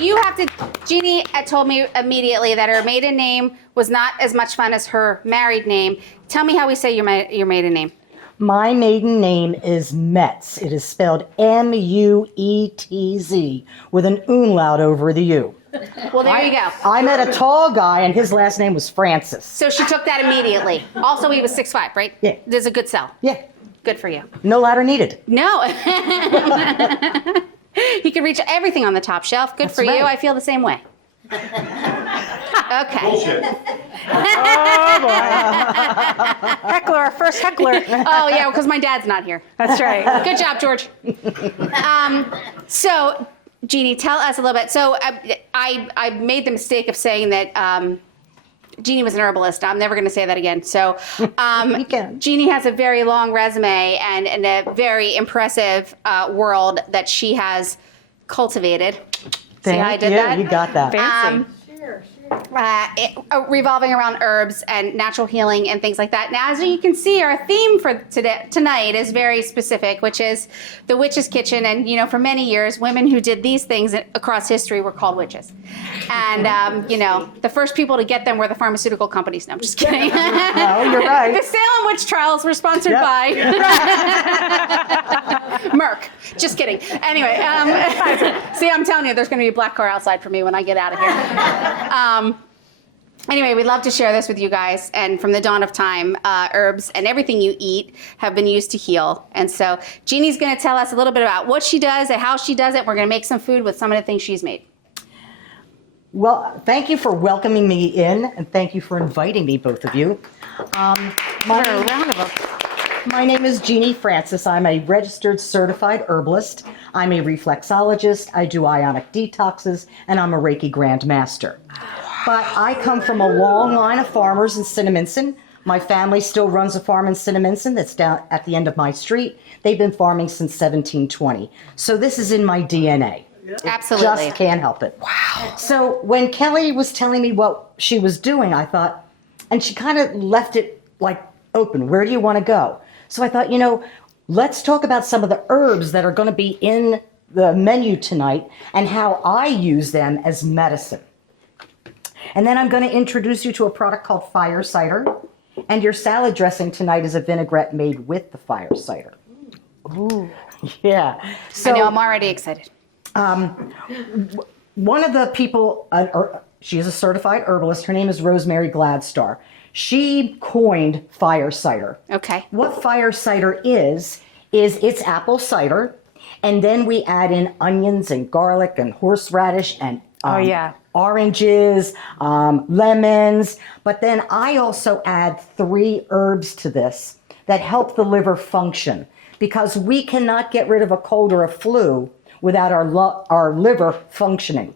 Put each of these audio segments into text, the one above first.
You have to. Jeannie told me immediately that her maiden name was not as much fun as her married name. Tell me how we say your maiden name. My maiden name is Muetz. It is spelled M-U-E-T-Z with an umlaut over the U. Well, there you go. I met a tall guy, and his last name was Francis. So she took that immediately. Also, he was 6'5", right? Yeah. There's a good sell. Yeah. Good for you. No ladder needed. No. He could reach everything on the top shelf. Good That's for you. right. I feel the same way. Okay. Bullshit. Oh, boy. Heckler, our first heckler. Oh, yeah, because my dad's not here. That's right. Good job, George. So, Jeannie, tell us a little bit. So, I made the mistake of saying that Jeannie was an herbalist. I'm never going to say that again. So, You can. Jeannie has a very long resume and a very impressive world that she has cultivated. See how I did that? You got that. Fancy. Revolving around herbs and natural healing and things like that. Now, as you can see, our theme for tonight is very specific, which is the witch's kitchen. And, you know, for many years, women who did these things across history were called witches. And, you know, the first people to get them were the pharmaceutical companies. No, I'm just kidding. No, you're right. The Salem witch trials were sponsored by Merck. Just kidding. Anyway, see, I'm telling you, there's going to be a black car outside for me when I get out of here. Anyway, we'd love to share this with you guys. And from the dawn of time, herbs and everything you eat have been used to heal. And so Jeannie's going to tell us a little bit about what she does and how she does it. We're going to make some food with some of the things she's made. Well, thank you for welcoming me in, and thank you for inviting me, both of you. My name is Jeannie Francis. I'm a registered certified herbalist. I'm a reflexologist. I do ionic detoxes, and I'm a Reiki Grand Master. But I come from a long line of farmers in Cinnaminson. My family still runs a farm in Cinnaminson that's down at the end of my street. They've been farming since 1720. So this is in my DNA. Absolutely. Just can't help it. Wow. So when Kelly was telling me what she was doing, I thought, and she kind of left it like open. Where do you want to go? So I thought, you know, let's talk about some of the herbs that are going to be in the menu tonight and how I use them as medicine. And then I'm going to introduce you to a product called fire cider. And your salad dressing tonight is a vinaigrette made with the fire cider. Ooh. Yeah. So, I know, I'm already excited. one of the people, she is a certified herbalist. Her name is Rosemary Gladstar. She coined fire cider. Okay. What fire cider is it's apple cider. And then we add in onions and garlic and horseradish and oranges, lemons. But then I also add 3 herbs to this that help the liver function, because we cannot get rid of a cold or a flu without our liver functioning.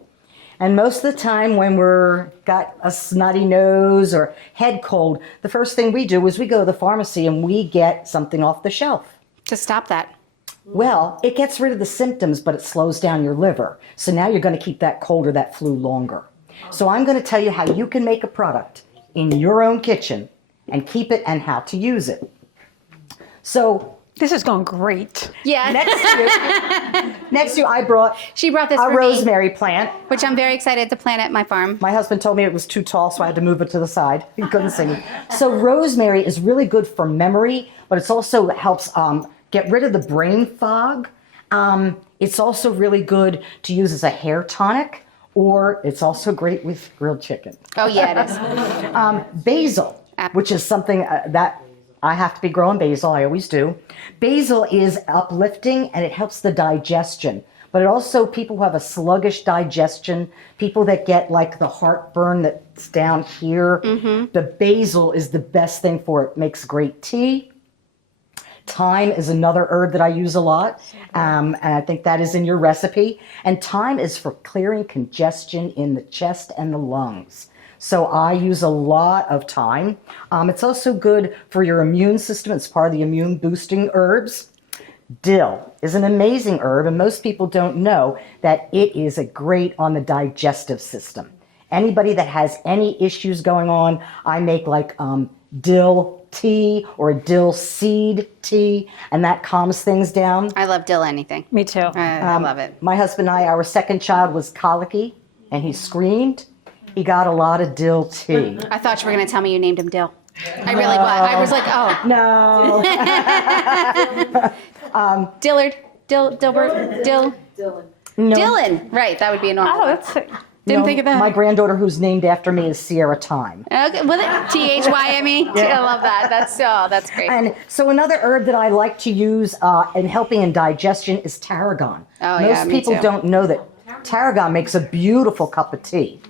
And most of the time when we're got a snotty nose or head cold, the first thing we do is we go to the pharmacy and we get something off the shelf. To stop that. Well, it gets rid of the symptoms, but it slows down your liver. So now you're going to keep that cold or that flu longer. So I'm going to tell you how you can make a product in your own kitchen and keep it and how to use it. So This is going great. Yeah. next to you, I brought She brought this a for me, rosemary plant. which I'm very excited to plant at my farm. My husband told me it was too tall, so I had to move it to the side. He couldn't see me. So rosemary is really good for memory, but it also helps get rid of the brain fog. It's also really good to use as a hair tonic, or it's also great with grilled chicken. Oh, yeah, it is. Basil, which is something that I have to be growing basil. I always do. Basil is uplifting and it helps the digestion. But it also, people who have a sluggish digestion, people that get like the heartburn that's down here, the basil is the best thing for it. Makes great tea. Thyme is another herb that I use a lot, and I think that is in your recipe. And thyme is for clearing congestion in the chest and the lungs. So I use a lot of thyme. It's also good for your immune system. It's part of the immune boosting herbs. Dill is an amazing herb, and most people don't know that it is a great on the digestive system. Anybody that has any issues going on, I make like dill tea or a dill seed tea, and that calms things down. I love dill anything. Me too. I love it. My husband and I, our second child was colicky, and he screamed. He got a lot of dill tea. I thought you were going to tell me you named him Dill. I really was. I was like, oh. No. Dillard. Dilbert. Dill. No. Dylan. Right, that would be a normal. Oh, that's Didn't think of that. My granddaughter, who's named after me, is Sierra Thyme. Okay, with it, Thyme. I love that. That's great. And so another herb that I like to use in helping in digestion is tarragon. Oh, Most yeah, me people too. don't know that tarragon makes a beautiful cup of tea.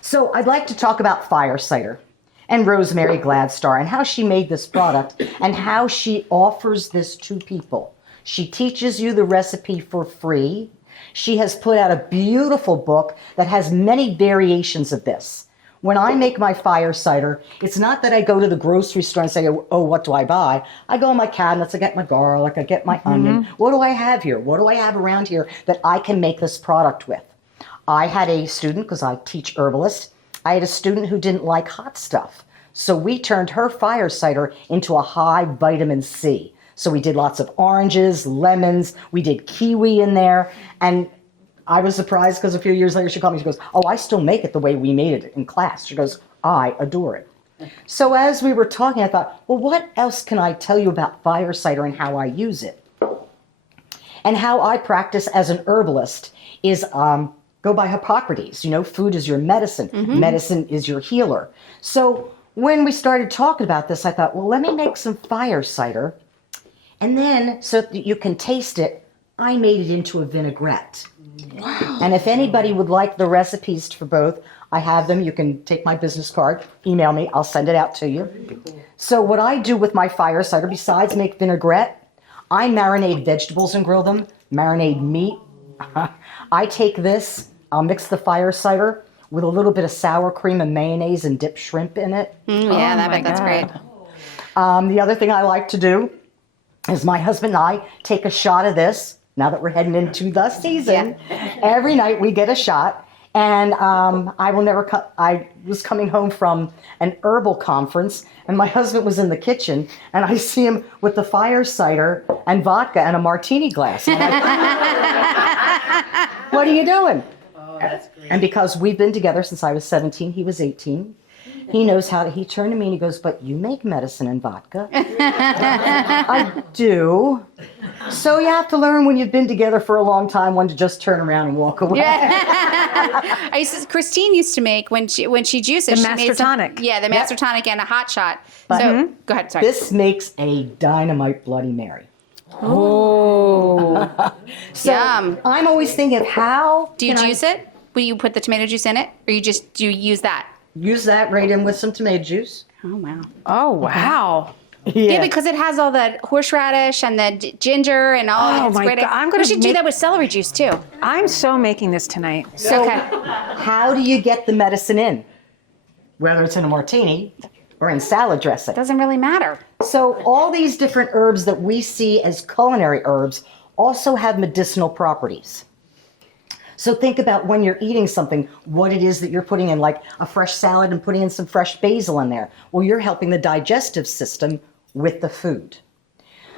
So I'd like to talk about fire cider and Rosemary Gladstar and how she made this product and how she offers this to people. She teaches you the recipe for free. She has put out a beautiful book that has many variations of this. When I make my fire cider, it's not that I go to the grocery store and say, oh, what do I buy? I go in my cabinets, I get my garlic, I get my onion. What do I have here? What do I have around here that I can make this product with? I had a student, because I teach herbalist, I had a student who didn't like hot stuff. So we turned her fire cider into a high vitamin C. So we did lots of oranges, lemons, we did kiwi in there. And I was surprised because a few years later she called me, she goes, oh, I still make it the way we made it in class. She goes, I adore it. So as we were talking, I thought, well, what else can I tell you about fire cider and how I use it? And how I practice as an herbalist is go by Hippocrates. You know, food is your medicine. Medicine is your healer. So when we started talking about this, I thought, well, let me make some fire cider. And then, so that you can taste it, I made it into a vinaigrette. Wow. And if anybody would like the recipes for both, I have them. You can take my business card, email me, I'll send it out to you. So what I do with my fire cider, besides make vinaigrette, I marinate vegetables and grill them, marinate meat. I take this, I'll mix the fire cider with a little bit of sour cream and mayonnaise and dip shrimp in it. That's great. The other thing I like to do is my husband and I take a shot of this, now that we're heading into the season. Every night we get a shot. And I was coming home from an herbal conference, and my husband was in the kitchen, and I see him with the fire cider and vodka and a martini glass. And what are you doing? Oh, that's great. And because we've been together since I was 17, he was 18. He knows how to, he turned to me and he goes, but you make medicine and vodka. I do. So you have to learn when you've been together for a long time when to just turn around and walk away. Christine used to make, when she juices. The she Master made some- Tonic. Yeah, the Master Tonic and a hot shot. But- So, go ahead, sorry. This makes a dynamite Bloody Mary. Oh. So Yum. I'm always thinking of how Do you can I juice it? Will you put the tomato juice in it? Or do you use that? use that right in with some tomato juice. Oh, wow. Oh, wow. Yeah, because it has all the horseradish and the ginger and all. Oh, it's my great. God. I'm gonna We should do make- that with celery juice, too. I'm so making this tonight. So Okay. how do you get the medicine in? Whether it's in a martini or in salad dressing. Doesn't really matter. So all these different herbs that we see as culinary herbs also have medicinal properties. So think about when you're eating something, what it is that you're putting in, like a fresh salad and putting in some fresh basil in there. Well, you're helping the digestive system with the food.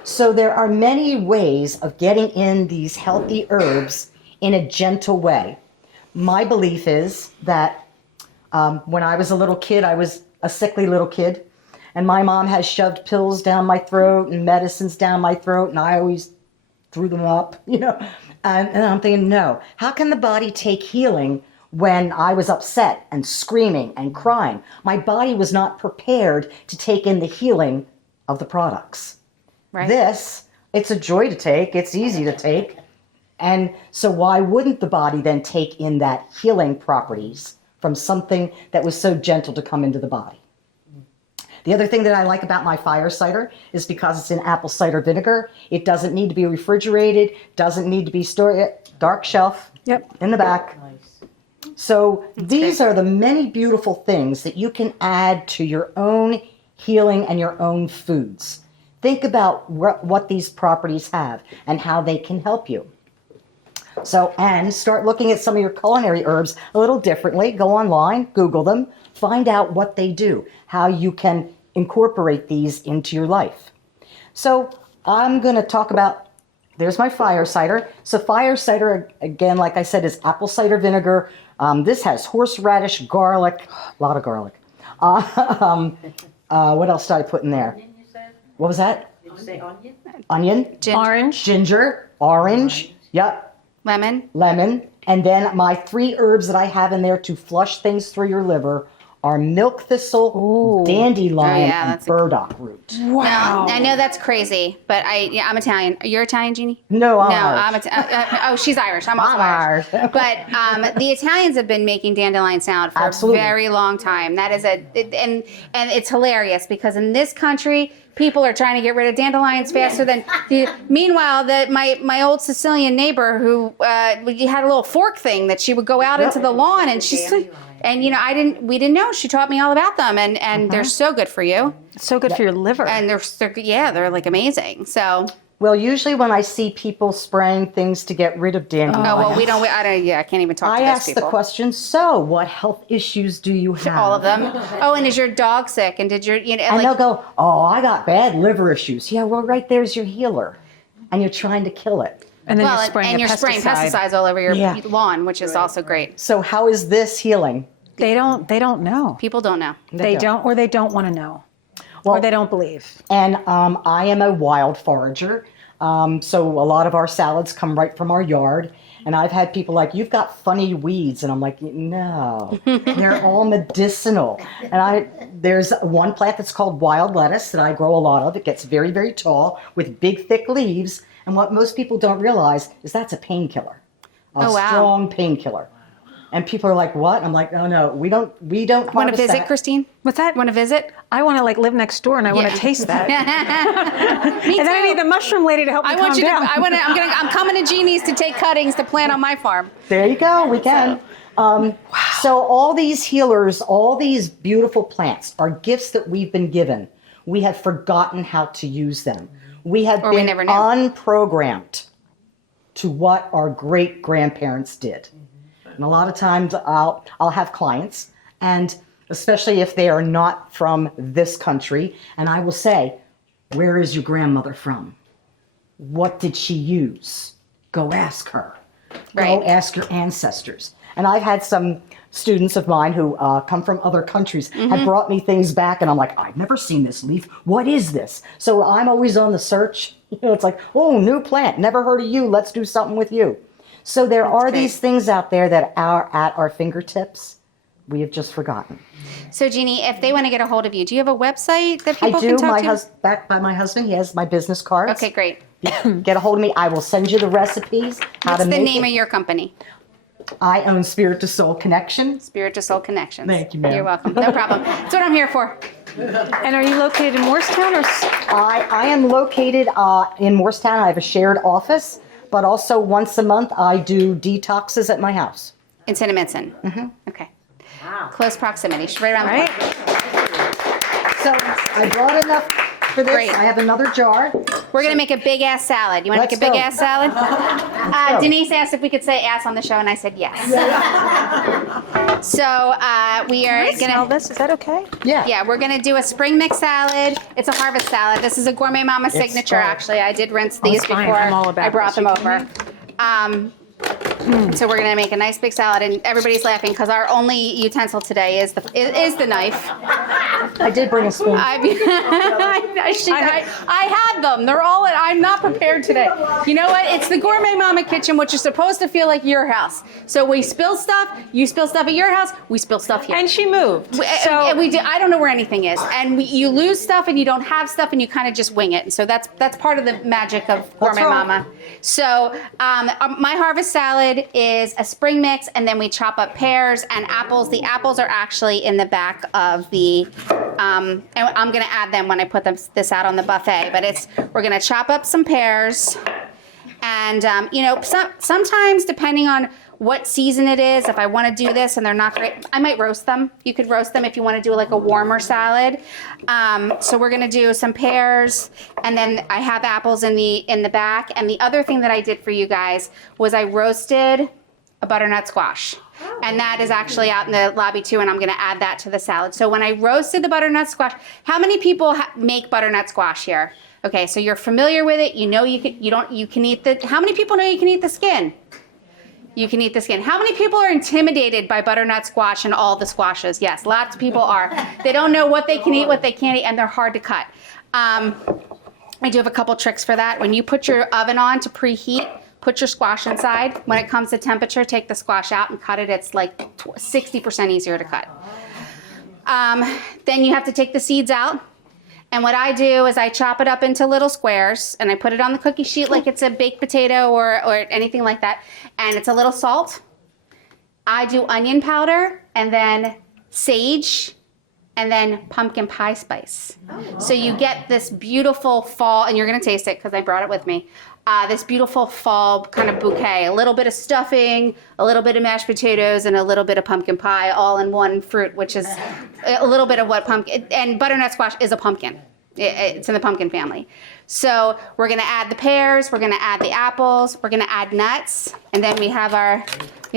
So there are many ways of getting in these healthy herbs in a gentle way. My belief is that when I was a little kid, I was a sickly little kid, and my mom has shoved pills down my throat and medicines down my throat, and I always threw them up, you know. And I'm thinking, no, how can the body take healing when I was upset and screaming and crying? My body was not prepared to take in the healing of the products. Right. This, it's a joy to take, it's easy to take. And so why wouldn't the body then take in that healing properties from something that was so gentle to come into the body? The other thing that I like about my fire cider is because it's in apple cider vinegar, it doesn't need to be refrigerated, doesn't need to be stored, dark shelf in the back. So these are the many beautiful things that you can add to your own healing and your own foods. Think about what these properties have and how they can help you. So, and start looking at some of your culinary herbs a little differently. Go online, Google them, find out what they do, how you can incorporate these into your life. So I'm going to talk about, there's my fire cider. So fire cider, again, like I said, is apple cider vinegar. This has horseradish, garlic, a lot of garlic. What else did I put in there? What was that? Did you say onion? Onion, Orange. ginger, orange, yep, Lemon. and then my 3 herbs that I have in there to flush things through your liver are milk thistle, dandelion, and that's burdock root. Wow. I know that's crazy, but I'm Italian. You're Italian, Jeannie? No, I'm No, Irish. oh, she's Irish. I'm also I'm Irish. Irish. But the Italians have been making dandelion salad for Absolutely. a very long time. That is and it's hilarious because in this country, people are trying to get rid of dandelions faster than. Meanwhile, my old Sicilian neighbor who had a little fork thing that she would go out into the lawn and she's. And we didn't know. She taught me all about them, and they're so good for you. So good for your liver. And they're like amazing. So. Well, usually when I see people spraying things to get rid of dandelions, Oh well, I can't even talk I to those ask people. the question, so what health issues do you have? All of them. Oh, and is your dog sick? And did your And they'll go, oh, I got bad liver issues. Yeah, well, right there's your healer. And you're trying to kill it. And then well, you're spraying pesticides all over your Yeah. lawn, which is also great. So how is this healing? They don't know. People don't know. They don't want to know. Well, or they don't believe. And I am a wild forager. So a lot of our salads come right from our yard. And I've had people like, you've got funny weeds. And I'm like, no, they're all medicinal. And there's one plant that's called wild lettuce that I grow a lot of. It gets very, very tall with big, thick leaves. And what most people don't realize is that's a painkiller, a strong painkiller. And people are like, what? I'm like, oh, no, we don't Want to visit, that. Christine? What's that? Want to visit? I want to live next door and I want to taste that. Me And then I too. need the mushroom lady to help me calm down. I'm coming to Jeannie's to take cuttings to plant on my farm. There you go. We can. So all these healers, all these beautiful plants are gifts that we've been given. We have forgotten how to use them. We have been never knew. unprogrammed to what our great grandparents did. And a lot of times I'll have clients, and especially if they are not from this country, and I will say, where is your grandmother from? What did she use? Go ask her. Right. Go ask your ancestors. And I've had some students of mine who come from other countries have brought me things back, and I'm like, I've never seen this leaf. What is this? So I'm always on the search. It's like, oh, new plant. Never heard of you. Let's do something with you. So there are these things out there that are at our fingertips. We have just forgotten. So, Jeannie, if they want to get a hold of you, do you have a website that people I do. can talk to? Backed by my husband. He has my business cards. Okay, great. Get a hold of me. I will send you the recipes. What's the name of your company? I own Spirit to Soul Connection. Spirit to Soul Connections. Thank you, ma'am. You're welcome. No problem. That's what I'm here for. And are you located in Morristown or? I am located in Morristown. I have a shared office, but also once a month I do detoxes at my house. In Cinnaminson. Okay. Wow. Close proximity. She's right around the Right. corner. So I brought enough for this. Great. I have another jar. We're going to make a big ass salad. You want to make a Let's big go. ass salad? go. Denise asked if we could say ass on the show, and I said yes. So we are going Smell to. this? Is that okay? Yeah, we're going to do a spring mix salad. It's a harvest salad. This is a Gourmet Mama signature, fine. actually. I did rinse these it's fine. before I'm all about I brought this. them over. So we're going to make a nice big salad, and everybody's laughing because our only utensil today is the knife. I did bring a spoon. I had them. They're all. I'm not prepared today. You know what? It's the Gourmet Mama kitchen, which is supposed to feel like your house. So we spill stuff. You spill stuff at your house. We spill stuff here. And she moved. So And we do. I don't know where anything is, and you lose stuff, and you don't have stuff, and you kind of just wing it. And so that's part of the magic of Gourmet right. Mama. So my harvest salad is a spring mix, and then we chop up pears and apples. The apples are actually in the back of the. And I'm going to add them when I put this out on the buffet. But we're going to chop up some pears, and sometimes depending on what season it is, if I want to do this and they're not great, I might roast them. You could roast them if you want to do like a warmer salad. So we're going to do some pears, and then I have apples in the back. And the other thing that I did for you guys was I roasted a butternut squash. And that is actually out in the lobby too, and I'm going to add that to the salad. So when I roasted the butternut squash, how many people make butternut squash here? Okay, so you're familiar with it. You know you can eat the. How many people know you can eat the skin? You can eat the skin. How many people are intimidated by butternut squash and all the squashes? Yes, lots of people are. They don't know what they can eat, what they can't eat, and they're hard to cut. I do have a couple tricks for that. When you put your oven on to preheat, put your squash inside. When it comes to temperature, take the squash out and cut it. It's like 60% easier to cut. Then you have to take the seeds out. And what I do is I chop it up into little squares and I put it on the cookie sheet like it's a baked potato or anything like that. And it's a little salt. I do onion powder and then sage and then pumpkin pie spice. So you get this beautiful fall, and you're gonna taste it because I brought it with me. This beautiful fall kind of bouquet, a little bit of stuffing, a little bit of mashed potatoes, and a little bit of pumpkin pie all in one fruit, which is a little bit of what pumpkin, and butternut squash is a pumpkin. It's in the pumpkin family. So we're gonna add the pears, we're gonna add the apples, we're gonna add nuts, and then we have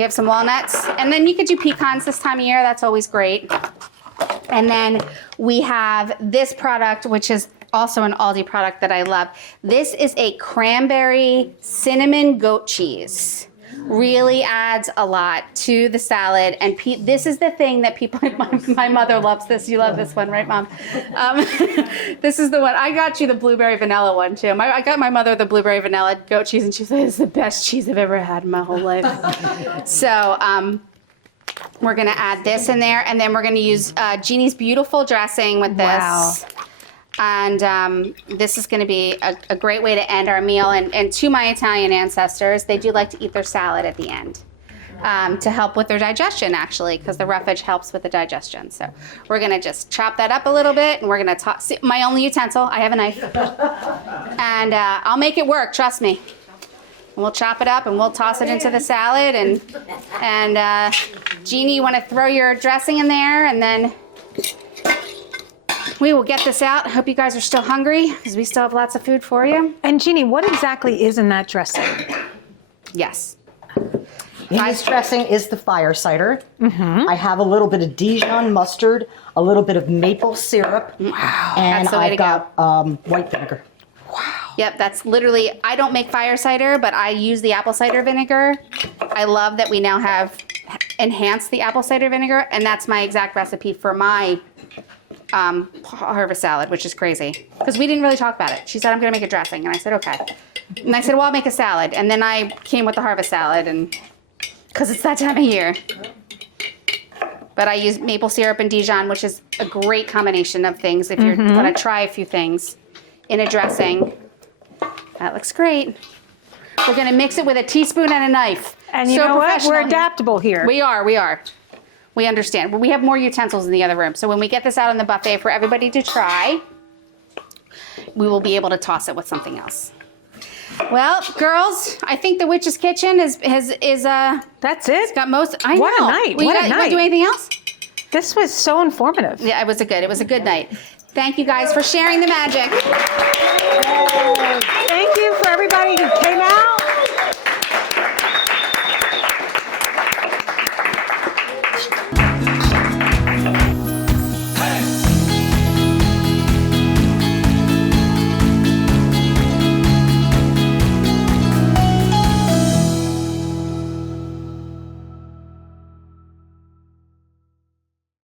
some walnuts, and then you could do pecans this time of year, that's always great. And then we have this product, which is also an Aldi product that I love. This is a cranberry cinnamon goat cheese. Really adds a lot to the salad. And this is the thing that people, my mother loves this. You love this one, right, Mom? This is the one. I got you the blueberry vanilla one, too. I got my mother the blueberry vanilla goat cheese, and she said, it's the best cheese I've ever had in my whole life. So, we're gonna add this in there, and then we're gonna use Jeannie's beautiful dressing with this. Wow. And this is gonna be a great way to end our meal. And to my Italian ancestors, they do like to eat their salad at the end to help with their digestion, actually, because the roughage helps with the digestion. So we're gonna just chop that up a little bit, and we're gonna toss. My only utensil, I have a knife, and I'll make it work. Trust me. And we'll chop it up and we'll toss it into the salad. And Jeannie, you want to throw your dressing in there, and then we will get this out. I hope you guys are still hungry because we still have lots of food for you. And Jeannie, what exactly is in that dressing? Yes. Jeannie's dressing is the fire cider. Mm-hmm. I have a little bit of Dijon mustard, a little bit of maple syrup, Wow. and That's the way I've to go. got white vinegar. Yep, that's literally, I don't make fire cider, but I use the apple cider vinegar. I love that we now have enhanced the apple cider vinegar, and that's my exact recipe for my harvest salad, which is crazy. Because we didn't really talk about it. She said, I'm gonna make a dressing, and I said, okay. And I said, well, I'll make a salad. And then I came with the harvest salad, and because it's that time of year. But I use maple syrup and Dijon, which is a great combination of things if you're gonna try a few things in a dressing. That looks great. We're gonna mix it with a teaspoon and a knife. And you know what? We're adaptable here. We are. We understand. We have more utensils in the other room. So when we get this out on the buffet for everybody to try, we will be able to toss it with something else. Well, girls, I think the Witch's Kitchen is That's it? got most. I What a know. night. You What a want to night. do anything else? This was so informative. Yeah, it was a good night. Thank you guys for sharing the magic. Thank you for everybody who came out.